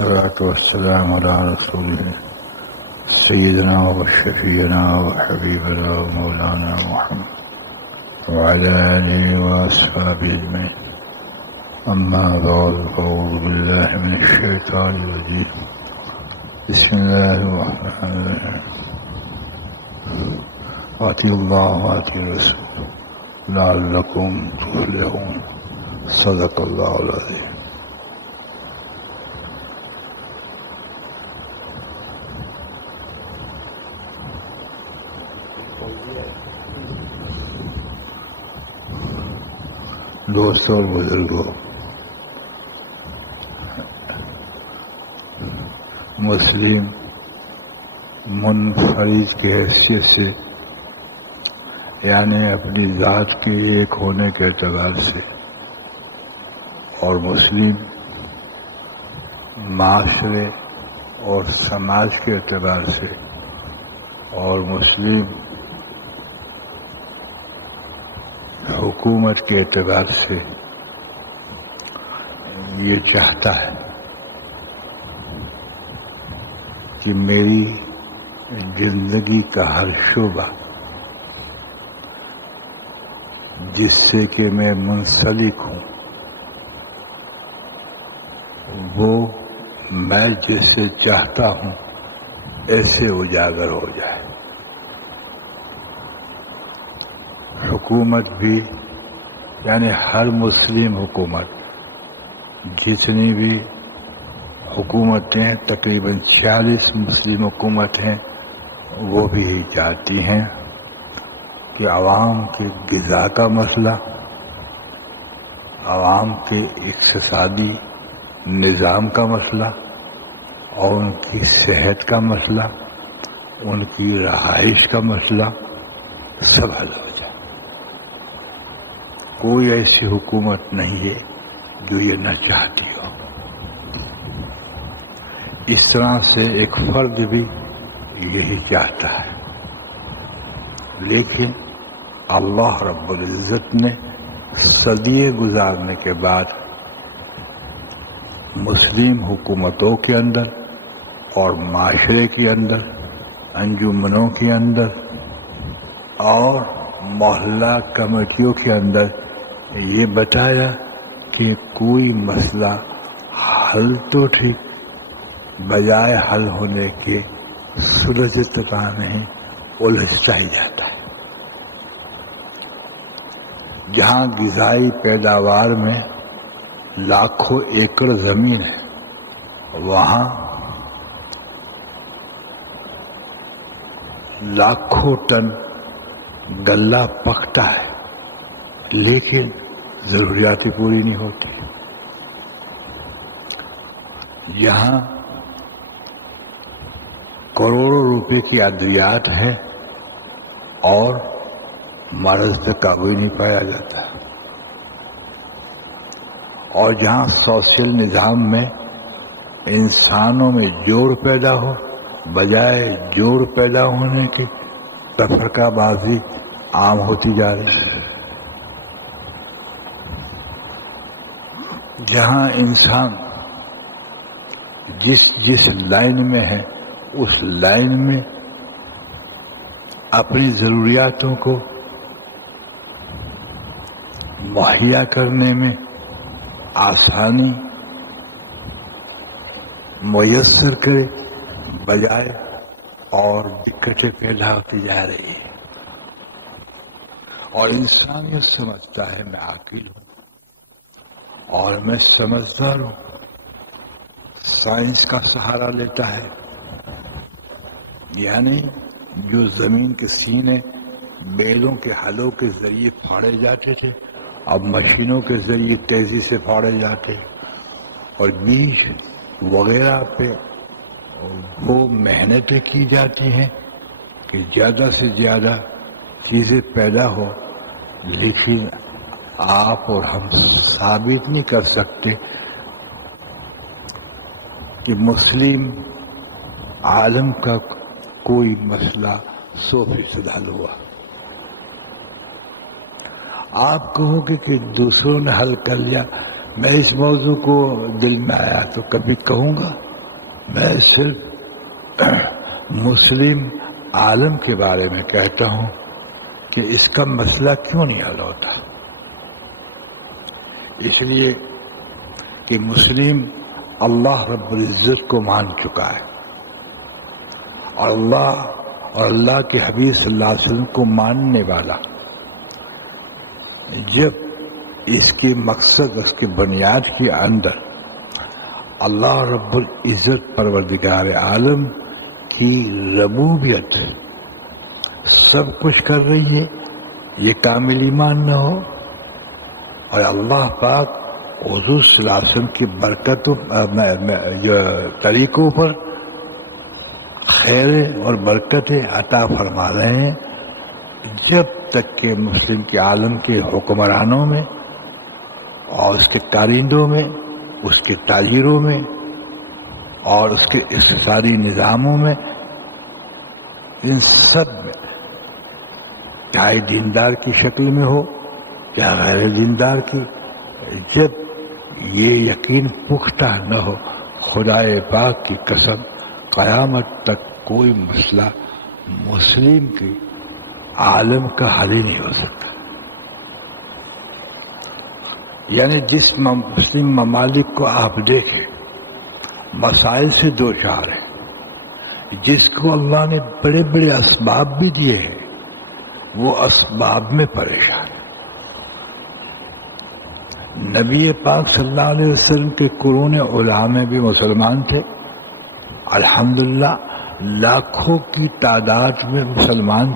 والصلاة والسلام على رسوله سيدنا وشفيعنا وحبيبنا ومولانا محمد وعلى آله وأصحابه أجمعين. أما بعد، أعوذ بالله من الشيطان الرجيم. بسم الله الرحمن الرحيم. أطيعوا الله وأطيعوا الرسول لعلكم تفلحون. صدق الله العظيم. دوستوں اور بزرگوں، مسلم منفرد کی حیثیت سے، یعنی اپنی ذات کے ایک ہونے کے اعتبار سے، اور مسلم معاشرے اور سماج کے اعتبار سے، اور مسلم حکومت کے اعتبار سے یہ چاہتا ہے کہ میری زندگی کا ہر شعبہ جس سے کہ میں منسلک ہوں، وہ میں جسے چاہتا ہوں ایسے اجاگر ہو جائے۔ حکومت بھی، یعنی ہر مسلم حکومت، جتنی بھی حکومتیں، تقریباً 40 مسلم حکومتیں، وہ بھی یہی چاہتی ہیں کہ عوام کے غذا کا مسئلہ، عوام کے اقتصادی نظام کا مسئلہ، اور ان کی صحت کا مسئلہ، ان کی رہائش کا مسئلہ سب حل ہو جائے۔ کوئی ایسی حکومت نہیں ہے جو یہ نہ چاہتی ہو۔ اس طرح سے ایک فرد بھی یہی چاہتا ہے، لیکن اللہ رب العزت نے صدیے گزارنے کے بعد مسلم حکومتوں کے اندر اور معاشرے کے اندر، انجمنوں کے اندر اور محلہ کمیٹیوں کے اندر یہ بتایا کہ کوئی مسئلہ حل تو ٹھیک، بجائے حل ہونے کے سلجھتا نہیں، الجھتا ہی جاتا ہے۔ جہاں غذائی پیداوار میں لاکھوں ایکڑ زمین ہے، وہاں لاکھوں ٹن غلہ پکتا ہے، لیکن ضروریات پوری نہیں ہوتی۔ جہاں کروڑوں روپے کی ادویات ہیں اور مرض پہ قابو نہیں پایا جاتا، اور جہاں سوشل نظام میں انسانوں میں جوڑ پیدا ہو، بجائے جوڑ پیدا ہونے کی تفرقہ بازی عام ہوتی جا رہی ہے۔ جہاں انسان جس لائن میں ہے، اس لائن میں اپنی ضروریاتوں کو مہیا کرنے میں آسانی میسر کرے، بجائے اور دقتیں پیدا ہوتی جا رہی ہے۔ اور انسان یہ سمجھتا ہے میں عاقل ہوں اور میں سمجھدار ہوں، سائنس کا سہارا لیتا ہے، یعنی جو زمین کے سینے بیلوں کے ہلوں کے ذریعے پھاڑے جاتے تھے، اب مشینوں کے ذریعے تیزی سے پھاڑے جاتے، اور بیج وغیرہ پہ وہ محنتیں کی جاتی ہیں کہ زیادہ سے زیادہ چیزیں پیدا ہو، لیکن آپ اور ہم ثابت نہیں کر سکتے کہ مسلم عالم کا کوئی مسئلہ 100% حل ہوا۔ آپ کہو گے کہ دوسروں نے حل کر لیا، میں اس موضوع کو دل میں آیا تو کبھی کہوں گا میں صرف مسلم عالم کے بارے میں کہتا ہوں کہ اس کا مسئلہ کیوں نہیں حل ہوتا. اس لیے کہ مسلم اللہ رب العزت کو مان چکا ہے، اور اللہ کے حبیب صلی اللہ علیہ وسلم کو ماننے والا جب اس کے مقصد، اس کے بنیاد کے اندر اللہ رب العزت پروردگار عالم کی ربوبیت سب کچھ کر رہی ہے، یہ کامل ایمان نہ ہو، اور اللہ پاک حضور صلی اللہ علیہ وسلم کی برکتوں طریقوں پر خیر اور برکتیں عطا فرما رہے ہیں، جب تک کہ مسلم کے عالم کے حکمرانوں میں اور اس کے کارندوں میں، اس کے تاجروں میں اور اس کے اقتصادی نظاموں میں، ان سب میں چاہے دیندار کی شکل میں ہو چاہے غیر دیندار کی، جب یہ یقین پختہ نہ ہو، خدائے پاک کی قسم قیامت تک کوئی مسئلہ مسلم کے عالم کا حل ہی نہیں ہو سکتا. یعنی جس مسلم ممالک کو آپ دیکھیں مسائل سے دو چار ہیں، جس کو اللہ نے بڑے بڑے اسباب بھی دیے ہیں، وہ اسباب میں پریشان ہے. نبی پاک صلی اللہ علیہ وسلم کے قرون اولیٰ میں بھی مسلمان تھے، الحمدللہ لاکھوں کی تعداد میں مسلمان